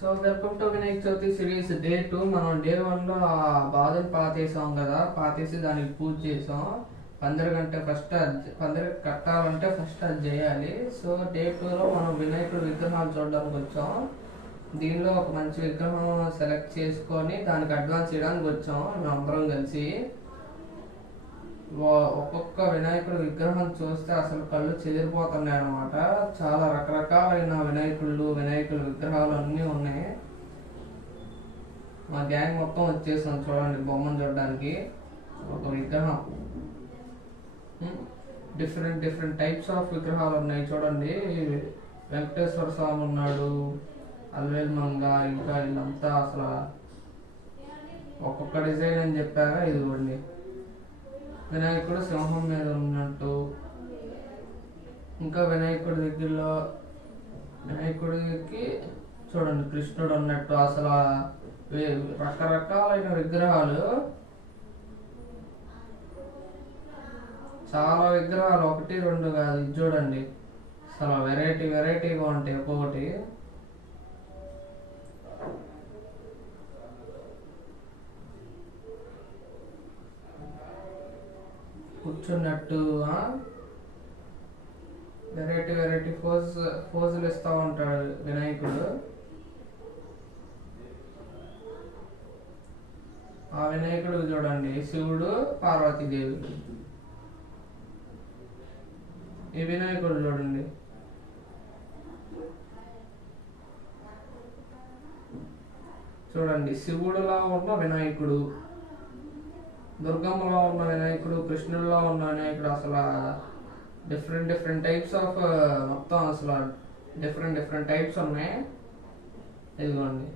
So welcome to Vinayaka Chavithi series day 2. మనం day 1లో బాధను పాతేసాం కదా, పాతేసి దానికి పూజ చేసాం. పందిరి కట్టాలంటే ఫస్ట్ అది చేయాలి. సో డే 2లో మనం వినాయకుడు విగ్రహాలు చూడడానికి వచ్చాం. దీనిలో ఒక మంచి విగ్రహం సెలెక్ట్ చేసుకొని దానికి అడ్వాన్స్ చేయడానికి వచ్చాం మేము అందరం కలిసి. ఒక్కొక్క వినాయకుడు విగ్రహం చూస్తే అసలు కళ్ళు చెదిరిపోతున్నాయి అనమాట. చాలా రకరకాలైన వినాయకుల విగ్రహాలు అన్నీ ఉన్నాయి. మా గ్యాంగ్ మొత్తం వచ్చేసాం చూడండి బొమ్మను చూడడానికి. ఒక విగ్రహం డిఫరెంట్ టైప్స్ ఆఫ్ విగ్రహాలు ఉన్నాయి చూడండి. వెంకటేశ్వర స్వామి ఉన్నాడు, అల్వేల్ మంగ, ఇంకా వీళ్ళంతా అసలు ఒక్కొక్క డిజైన్ అని చెప్పారా. ఇదిగోండి వినాయకుడు సింహం మీద ఉన్నట్టు, ఇంకా వినాయకుడికి చూడండి కృష్ణుడు ఉన్నట్టు. అసలు రకరకాలైన విగ్రహాలు, చాలా విగ్రహాలు, 1 2 కాదు. ఇది చూడండి అసలు వెరైటీగా ఉంటాయి ఒక్కొక్కటి. కూర్చున్నట్టు వెరైటీ పోజులు ఇస్తూ ఉంటాడు వినాయకుడు. ఆ వినాయకుడు చూడండి శివుడు, పార్వతీదేవి. ఈ వినాయకుడు చూడండి శివుడులా ఉన్న వినాయకుడు, దుర్గమ్మలో ఉన్న వినాయకుడు, కృష్ణుడిలో ఉన్న వినాయకుడు. అసలు డిఫరెంట్ టైప్స్ ఆఫ్ మొత్తం అసలు డిఫరెంట్ టైప్స్ ఉన్నాయి. ఇదిగోండి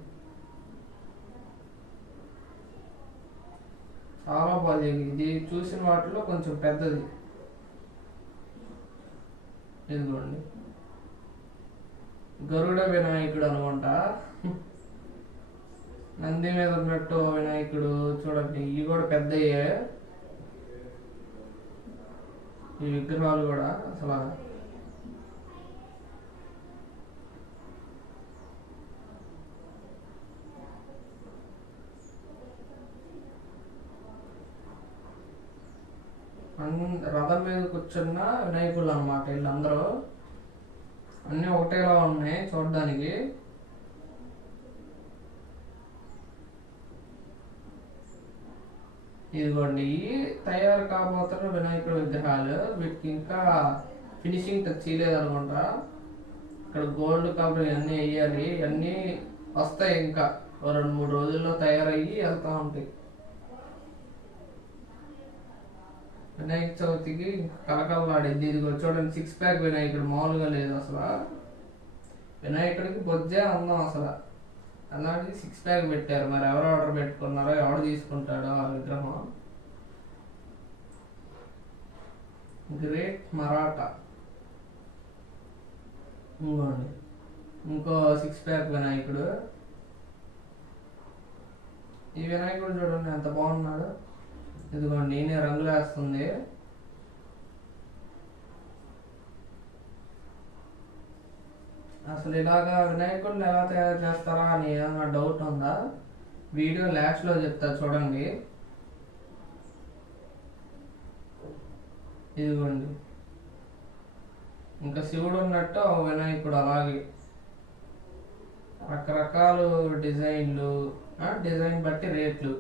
చాలా బాగుంది. ఇది చూసిన వాటిలో కొంచెం పెద్దది. ఇదిగోండి గరుడ వినాయకుడు అనుకుంటా, నంది మీద ఉన్నట్టు వినాయకుడు చూడండి. ఇవి కూడా పెద్దయ్యే ఈ విగ్రహాలు కూడా. అసలు రథం మీద కూర్చున్న వినాయకులు అన్నమాట వీళ్ళందరూ. అన్నీ ఒకటేలా ఉన్నాయి చూడడానికి. ఇదిగోండి తయారు కాబోతున్న వినాయకుడి విగ్రహాలు. వీటికి ఇంకా ఫినిషింగ్ టచ్ చేయలేదు అనుకుంటా. ఇక్కడ గోల్డ్ కలర్ ఇవన్నీ వేయాలి. ఇవన్నీ వస్తాయి ఇంకా 2-3 రోజుల్లో తయారయ్యి వెళ్తా ఉంటాయి. వినాయక చవితికి కలకలలాడేది. ఇదిగో చూడండి 6 ప్యాక్ వినాయకుడు మామూలుగా లేదు అసలు. వినాయకుడికి బొజ్జే అందం అసలు. అలాంటిది 6 ప్యాక్ పెట్టారు. మరి ఎవరు ఆర్డర్ పెట్టుకున్నారో, ఎవరు తీసుకుంటాడో ఆ విగ్రహం. గ్రేట్ మరాఠా. ఇంకో 6 ప్యాక్ వినాయకుడు. ఈ వినాయకుడు చూడండి ఎంత బాగున్నాడు. ఇదిగోండి నేనే రంగులు వేస్తుంది. అసలు ఇలాగా వినాయకుడిని ఎలా తయారు చేస్తారా అని ఏదైనా డౌట్ ఉందా? వీడియో లాస్ట్లో చెప్తా చూడండి. ఇదిగోండి ఇంకా శివుడు ఉన్నట్టు వినాయకుడు అలాగే రకరకాలు డిజైన్లు, డిజైన్ బట్టి రేట్లు.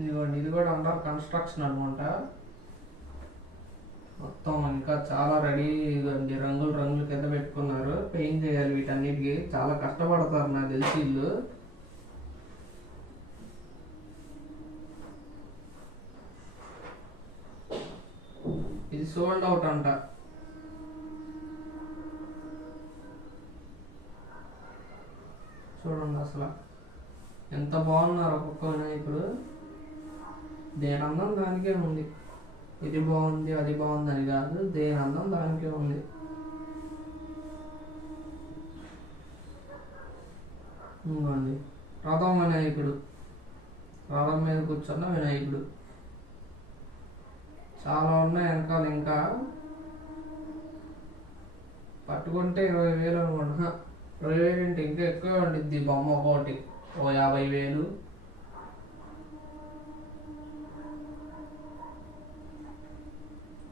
ఇదిగోండి ఇది కూడా అండర్ కన్స్ట్రక్షన్ అనమాట. మొత్తం ఇంకా చాలా రెడీ. ఇదిగోండి రంగులు కింద పెట్టుకున్నారు. పెయింట్ చేయాలి వీటన్నిటికీ. చాలా కష్టపడతారు నాకు తెలిసి వీళ్ళు. ఇది సోల్డ్ అవుట్ అంట. చూడండి అసలు ఎంత బాగున్నారు ఒక్కొక్క వినాయకుడు. దేనందం దానికే ఉంది. ఇది బాగుంది అది బాగుంది అని కాదు, దేని అందం దానికే ఉంది. ఇంకోండి రథం వినాయకుడు, రథం మీద కూర్చున్న వినాయకుడు. చాలా ఉన్నాయి వెనకాల, ఇంకా పట్టుకుంటే 20,000 అనుకుంటా. 20,000 అంటే ఇంకా ఎక్కువ ఉండిద్ది బొమ్మ ఒకటి, ఓ 50,000.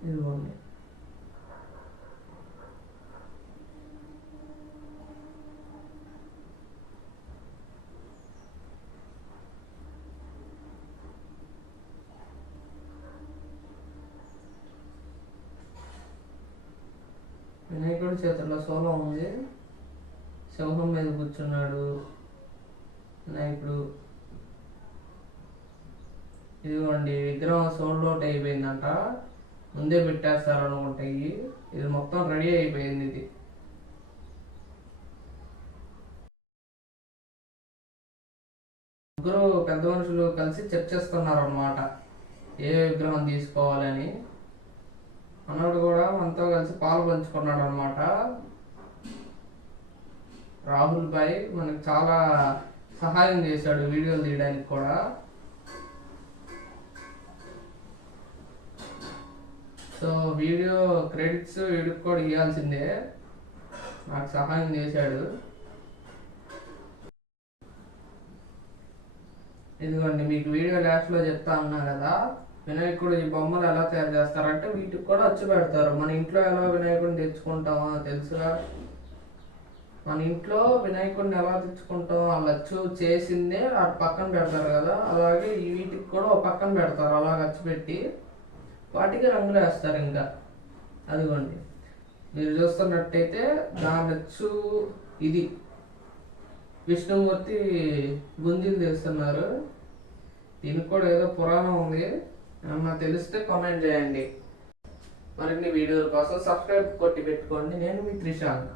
ఇదిగోండి వినాయకుడి చేతుల్లో సోలం ఉంది, సింహం మీద కూర్చున్నాడు వినాయకుడు. ఇదిగోండి విగ్రహం సోల్డ్ అవుట్ అయిపోయిందంట, ముందే పెట్టేస్తారు అనుకుంటాయి. ఇది మొత్తం రెడీ అయిపోయింది. ఇది ముగ్గురు పెద్ద మనుషులు కలిసి చర్చిస్తున్నారు అన్నమాట, ఏ విగ్రహం తీసుకోవాలని. మనోడు కూడా మనతో కలిసి పాలు పంచుకున్నాడు అనమాట. రాహుల్ భాయ్ మనకు చాలా సహాయం చేశాడు వీడియోలు తీయడానికి కూడా. సో వీడియో క్రెడిట్స్ వీడికి కూడా ఇవ్వాల్సిందే, నాకు సహాయం చేశాడు. ఇదిగోండి మీకు వీడియో లాస్ట్లో చెప్తా అన్నా కదా, వినాయకుడు ఈ బొమ్మలు ఎలా తయారు చేస్తారంటే వీటికి కూడా వచ్చి పెడతారు. మన ఇంట్లో ఎలా వినాయకుడిని తెచ్చుకుంటామో తెలుసుగా, మన ఇంట్లో వినాయకుడిని ఎలా తెచ్చుకుంటామో ఆ లచ్చు చేసిందే అటు పక్కన పెడతారు కదా, అలాగే వీటికి కూడా ఒక పక్కన పెడతారు. అలా ఖర్చు పెట్టి వాటికి రంగులు వేస్తారు. ఇంకా అదిగోండి మీరు చూస్తున్నట్టయితే దాని లచ్చు ఇది విష్ణుమూర్తి గుంజీలు తీస్తున్నారు. దీనికి కూడా ఏదో పురాణం ఉంది, ఏమన్నా తెలిస్తే కామెంట్ చేయండి. మరిన్ని వీడియోల కోసం సబ్స్క్రైబ్ కొట్టి పెట్టుకోండి. నేను మీ త్రిశాంత్.